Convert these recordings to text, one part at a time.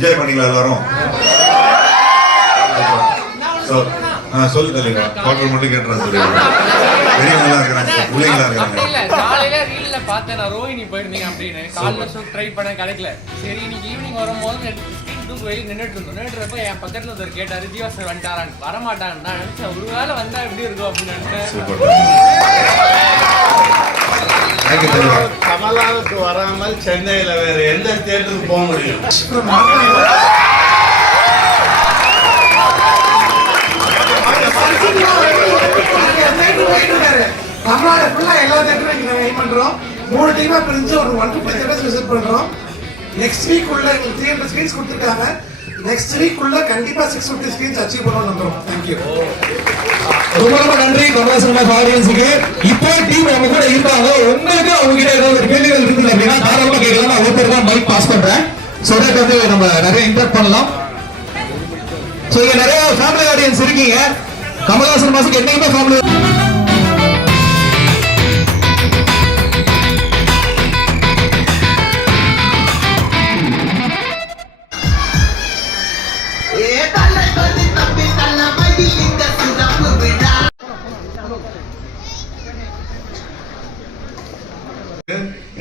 Enjoy பண்ணீங்களா எல்லாரும். சொல்லு தலைவா குவார்டர் மட்டும் கேட்டுறான் சொல்லிடுறேன் பெரியவங்களா இருக்கிறாங்க பிள்ளைங்களா இருக்கிறாங்க. பார்த்தேன் நான் ரோஹினி போயிருந்தீங்க அப்படின்னு. காலைல ஷோ ட்ரை பண்ண கிடைக்கல. சரி இன்னைக்கு ஈவினிங் வரும்போது ஸ்கிரீன் வெளியே நின்றுட்டு இருந்தோம். நின்றுறப்ப என் பக்கத்துல ஒருத்தர் கேட்டாரு ஜீவா சார் வந்துட்டாரான்னு. வரமாட்டான்னு நான் நினைச்சேன் ஒருவேளை வந்தா எப்படி இருக்கும்? அப்படின்னு நினைச்சேன். கமலாவுக்கு வராமல் சென்னையில வேற எந்த தியேட்டருக்கு போக முடியும்? தமிழ்நாடு ஃபுல்லா எல்லா தேட்டரும் இங்க நாங்க aim பண்றோம். மூணு டீமா பிரிஞ்சு ஒரு ஒன் ஃபிஃப்டி தேட்டர்ஸ் விசிட் பண்றோம். நெக்ஸ்ட் வீக் உள்ள எங்களுக்கு த்ரீ ஹண்ட்ரட் ஸ்கிரீன்ஸ் கொடுத்துருக்காங்க. நெக்ஸ்ட் வீக் உள்ள கண்டிப்பா சிக்ஸ் ஃபிஃப்டி ஸ்கிரீன்ஸ் அச்சீவ் பண்ணணும் நம்புறோம் தேங்க்யூ ரொம்ப ரொம்ப நன்றி கமலாசன் ஆடியன்ஸுக்கு இப்போ டீம் நம்ம கூட இருப்பாங்க உங்களுக்கு அவங்க கிட்ட ஏதாவது ஒரு கேள்விகள் இருக்குது அப்படின்னா தாராளமா கேட்கலாம்? நான் ஒருத்தர் தான் மைக் பாஸ் பண்றேன். ஸோ தட் வந்து நம்ம நிறைய இன்டர் பண்ணலாம். ஸோ இங்க நிறைய ஃபேமிலி ஆடியன்ஸ் இருக்கீங்க. கமலஹாசன் மாசுக்கு என்னைக்குமே ஃபேமிலி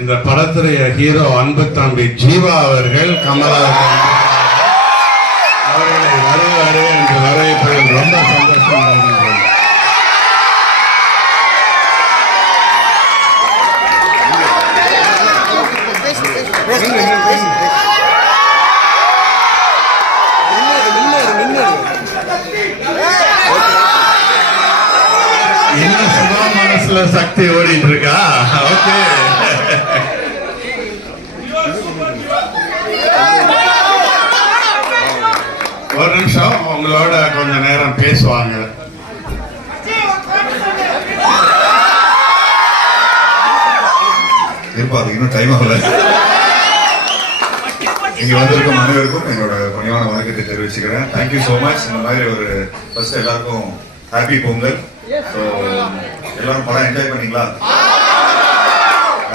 இந்த படத்துடைய ஹீரோ அன்பு தம்பி ஜீவா அவர்கள் கமலாவுக்கு அவர்களை வருவாரு என்று வரவேற்பதில் ரொம்ப சந்தோஷம் என்ன சுபா மனசுல சக்தி ஓடிட்டு இருக்கா? ஓகே. ஒரு நிமிஷம் உங்களோட கொஞ்ச நேரம் பேசுவாங்க. இப்போ அது இன்னும் டைம் ஆகல. இங்க வந்திருக்கும் அனைவருக்கும் என்னோட பணிவான வணக்கத்தை தெரிவிச்சுக்கிறேன். தேங்க்யூ ஸோ மச் இந்த மாதிரி ஒரு ஃபர்ஸ்ட் எல்லாருக்கும் ஹாப்பி பொங்கல். ஸோ எல்லாரும் படம் என்ஜாய் பண்ணீங்களா?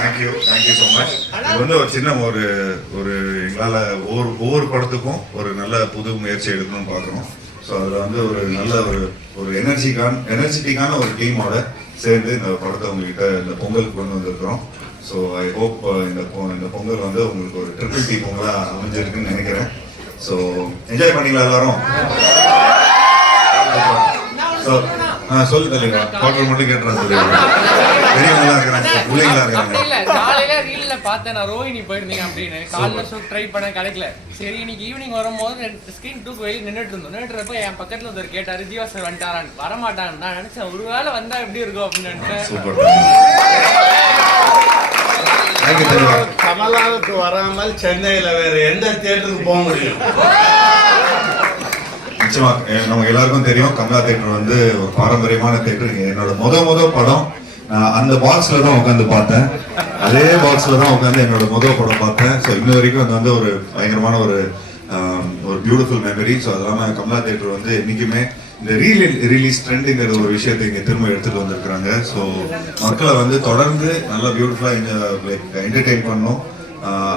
தேங்க்யூ தேங்க்யூ ஸோ மச் இது வந்து ஒரு சின்ன ஒரு ஒரு எங்களால் ஒவ்வொரு ஒவ்வொரு படத்துக்கும் ஒரு நல்ல புது முயற்சி எடுக்கணும்னு பார்க்குறோம் ஸோ அதில் வந்து ஒரு நல்ல ஒரு ஒரு எனர்ஜிக்கான எனர்ஜெட்டிக்கான ஒரு டீமோட சேர்ந்து இந்த படத்தை உங்ககிட்ட இந்த பொங்கலுக்கு கொண்டு வந்திருக்கிறோம். ஸோ ஐ ஹோப் இந்த பொ- இந்த பொங்கல் வந்து உங்களுக்கு ஒரு ட்ரிபிள் டி பொங்கலாக அமைஞ்சிருக்குன்னு நினைக்கிறேன். ஸோ என்ஜாய் பண்ணீங்களா எல்லாரும்? ஸோ ஆ சொல்லு தலைவா குவார்டர் மட்டும் கேட்டுறான் சொல்லிடுறேன் பெரியவங்களா இருக்கிறாங்க பிள்ளைங்களா அப்படி இருக்கிறாங்க. இல்ல. காலையில ரீல்ல பார்த்தேன் நான் ரோஹினி போயிருந்தீங்க அப்படின்னு. காலைல ஷோ ட்ரை பண்ண கிடைக்கல. சரி இன்னைக்கு ஈவினிங் வரும்போது ஸ்கிரீன் தூக்கு வெளியே நின்றுட்டு இருந்தோம். நின்றுறப்ப என் பக்கத்துல ஒருத்தர் கேட்டாரு ஜீவா சார் வந்துட்டாரான்னு. வரமாட்டான்னு நான் நினைச்சேன். ஒருவேளை வந்தா எப்படி இருக்கும் அப்படின்னு நினைச்சேன். சூப்பர் தேங்க்யூ கமலாவுக்கு வராமல் சென்னையில வேற எந்த தியேட்டருக்கு போக முடியும்? நிச்சயமா எ- நம்ம எல்லாருக்கும் தெரியும் கமலா தேட்டர் வந்து ஒரு பாரம்பரியமான தேட்டர் என்னோட முத முத படம் அந்த பாக்ஸ்ல தான் உட்காந்து பார்த்தேன். அதே பாக்ஸ்ல தான் உட்காந்து என்னோட முதல் படம் பார்த்தேன். ஸோ இன்ன வரைக்கும் அது வந்து ஒரு பயங்கரமான ஒரு ஒரு பியூட்டிஃபுல் மெமரி ஸோ அது இல்லாமல் கமலா தேட்டர் வந்து என்றைக்குமே இந்த ரீல் ரிலீஸ் ட்ரெண்டுங்கிற ஒரு விஷயத்தை இங்கே திரும்ப எடுத்துகிட்டு வந்திருக்கிறாங்க. ஸோ மக்களை வந்து தொடர்ந்து நல்லா பியூட்டிஃபுல்லாக லைக் என்டர்டெயின் பண்ணணும்.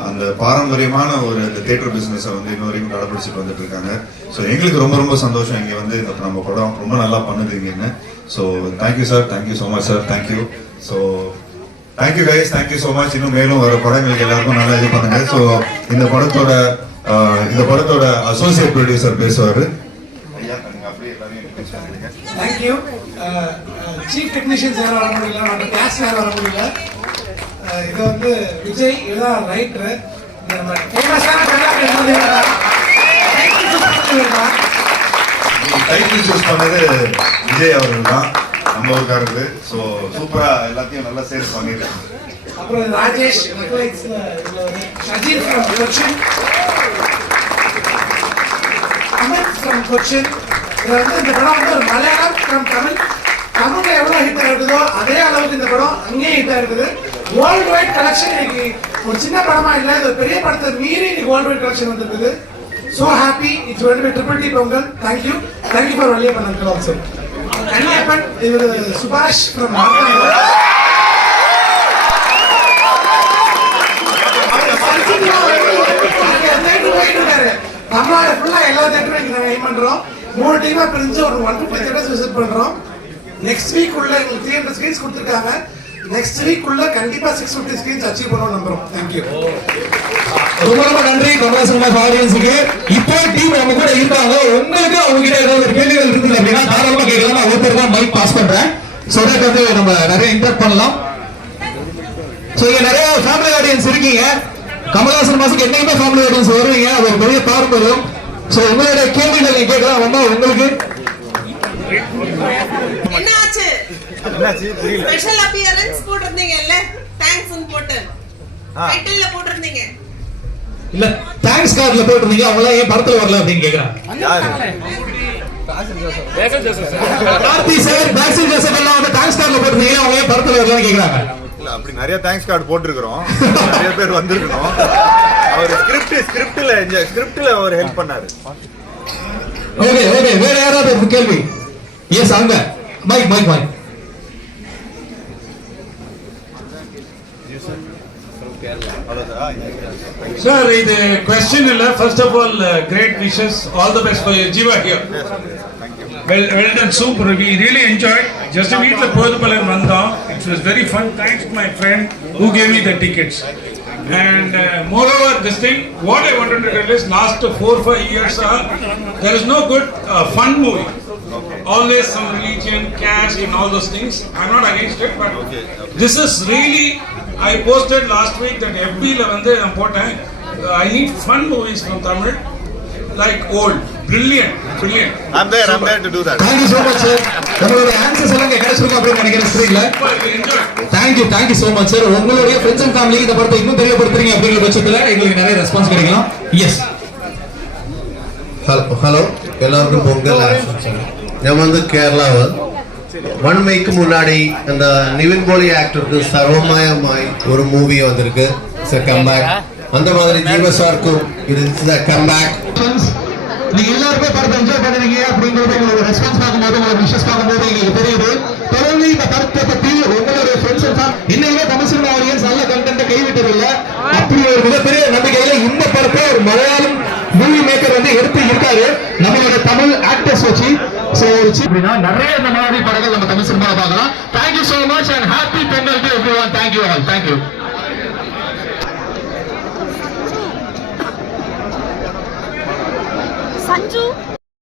அந்த பாரம்பரியமான ஒரு இந்த தேட்டர் பிஸ்னஸை வந்து இன்ன வரைக்கும் கடைபிடிச்சிட்டு வந்துட்டு இருக்காங்க. ஸோ எங்களுக்கு ரொம்ப ரொம்ப சந்தோஷம். இங்கே வந்து இந்த நம்ம படம் ரொம்ப நல்லா பண்ணுது இங்கேன்னு. So thank you sir thank you so much sir thank you so thank you guys thank you so much இன்னும் மேலும் வர படங்களுக்கு எல்லாருக்கும் நல்லா இது பண்ணுங்க. ஸோ இந்த படத்தோட இந்த படத்தோட அசோசியேட் ப்ரொடியூசர் பேசுவார். ஐயா தேங்க்யூ சீஃப் டெக்னீஷியன்ஸ் யாரும் வர முடியல நம்ம கிளாஸ் யாரும் வர முடியல. இது வந்து விஜய் இதுதான் ரைட்டரு நம்ம ஃபேமஸான டைட்டில் சூஸ் பண்ணது விஜய் அவர்கள் தான் நம்ம ஊருக்காரரு ஸோ சூப்பரா எல்லாத்தையும் நல்லா சேர்த்து பண்ணிருக்காங்க அப்புறம் ராஜேஷ் ஷஜீர் ஃப்ரம் கொச்சின் அமித் ஃப்ரம் கொச்சின் இது வந்து இந்த படம் வந்து ஒரு மலையாளம் ஃப்ரம் தமிழ். தமிழ்ல எவ்வளவு ஹிட் இருக்குதோ அதே அளவுக்கு இந்த படம் அங்கேயும் ஹிட் இருக்குது வேர்ல்டு வைட் கலெக்ஷன் இன்னைக்கு ஒரு சின்ன படமா இல்ல இது பெரிய படத்தை மீறி இன்னைக்கு வேர்ல்டு வைட் கலெக்ஷன் வந்திருக்குது. So happy it's very triple T Pongal. Thank you thank you for வழியா பண்ணது ஆல்சோ கன்னியப்பன் இவர் சுபாஷ் ஃப்ரம் தமிழ்நாடு ஃபுல்லாக எல்லா தேட்டரும் இங்கே நாங்கள் எய்ம் பண்ணுறோம் மூணு டீமாக பிரிஞ்சு ஒரு ஒன் ஃபிஃப்டி தேட்டர்ஸ் விசிட் பண்ணுறோம் நெக்ஸ்ட் வீக் உள்ள எங்களுக்கு த்ரீ ஹண்ட்ரட் ஸ்கிரீன்ஸ் கொடுத்துருக்காங்க. நெக்ஸ்ட் வீக் உள்ள கண்டிப்பா சிக்ஸ் ஃபிஃப்டி ஸ்கிரீன்ஸ் அச்சீவ் பண்ணுவோம் நம்புறோம். தேங்க்யூ ரொம்ப ரொம்ப நன்றி கமலாசன் ஆடியன்ஸுக்கு இப்போ டீம் நம்ம கூட இருக்காங்க. உங்களுக்கு அவங்க கிட்ட ஏதாவது ஒரு கேள்விகள் இருக்குது அப்படின்னா தாராளமா கேட்கலாம். நான் ஒருத்தர் தான் மைக் பாஸ் பண்றேன். ஸோ வந்து நம்ம நிறைய இன்டர் பண்ணலாம். ஸோ இங்க நிறைய ஃபேமிலி ஆடியன்ஸ் இருக்கீங்க. கமலாசன் மாசுக்கு என்னைக்குமே ஃபேமிலி ஆடியன்ஸ் வருவீங்க. அது ஒரு பெரிய பாரம்பரியம். ஸோ உங்களுடைய கேள்விகள் நீங்க கேட்கலாம். வந்தா உங்களுக்கு. Special appearance போட்டிருந்தீங்கல்ல? தேங்க்ஸ் போட்டு. டைட்டில்ல போட்டிருந்தீங்க. இல்ல தேங்க்ஸ் கார்டுல போட்டிருந்தீங்க அவங்க எல்லாம் ஏன் படத்துல வரல அப்படின்னு கேக்குறாங்க. கார்த்தி சார் பேக்ஸில் ஜோசப் எல்லாம் வந்து தேங்க்ஸ் கார்டுல போட்டிருந்தீங்க அவங்க ஏன் படத்துல வரலன்னு கேக்குறாங்க. இல்ல அப்படி நிறைய தேங்க்ஸ் கார்டு போட்டிருக்கிறோம். நிறைய பேர் வந்திருக்கணும் அவர் ஸ்கிரிப்ட் ஸ்கிரிப்ட்ல ஸ்கிரிப்ட்ல அவர் ஹெல்ப் பண்ணாரு. ஓகே ஓகே வேற யாராவது கேள்வி? எஸ் அங்க. Mike mike mike Sir, the question is, first of all, uh, great wishes, all the best for you. Jiva here. Well, well done, super. We really enjoyed. Just to meet the Podupalan Mandam, it was very fun. Thanks to my friend who gave me the tickets. And uh, moreover, this thing, what I wanted to tell is, last four five years, uh, there is no good uh, fun movie. Always some religion, caste, and all those things. I'm not against it, but this is really. I posted last week that எஃபியில் வந்து நான் போட்டேன். I need fun movies from Tamil like old brilliant brilliant I'm there I'm there to to that thank you so much sir. நம்மளோட answer சொல்லுங்க. கிடைச்சிருக்கும் அப்படி நினைக்கிறேன் சரிங்களா thank you thank you so much sir. உங்களுடைய ஃப்ரெண்ட்ஸ் அண்ட் ஃபேமிலிக்கு இன்னும் தெரியப்படுத்துறீங்க அப்படிங்கிற பட்சத்துல எங்களுக்கு நிறைய ரெஸ்பான்ஸ் கிடைக்கலாம். எஸ் ஹலோ ஹலோ எல்லாருக்கும் பொங்கல் நான் வந்து கேரளாவை. ஒன் வீக் முன்னாடி அந்த நிவின் போலி ஆக்டருக்கு சர்வமயமாய் ஒரு மூவி வந்திருக்கு. கம்பேக் அந்த மாதிரி ஜீவ சார்க்கும் இது கம்பேக் நீங்க எல்லாருமே படத்தை என்ஜாய் பண்ணுறீங்க அப்படிங்கிறது உங்களோட ரெஸ்பான்ஸ் பார்க்கும்போது உங்களோட விஷஸ் பார்க்கும்போது எங்களுக்கு தெரியுது. தொடர்ந்து இந்த படத்தை பத்தி உங்களுடைய ஃப்ரெண்ட்ஸ் இன்னைக்குமே தமிழ் சினிமா ஆடியன்ஸ் நல்ல கண்டென்ட்டை கைவிட்டது அப்படி ஒரு மிகப்பெரிய நம்பிக்கையில இந்த படத்தை ஒரு மலையாளம் மூவி மேக்கர் வந்து எடுத்து இருக்காரு. நம்மளோட தமிழ் ஆக்டர்ஸ் வச்சு சோ அப்படின்னா நிறைய இந்த மாதிரி படங்கள் நம்ம தமிழ் சினிமாவை பார்க்கலாம். Thank you so much and happy Pongal to everyone thank you all thank you Sanju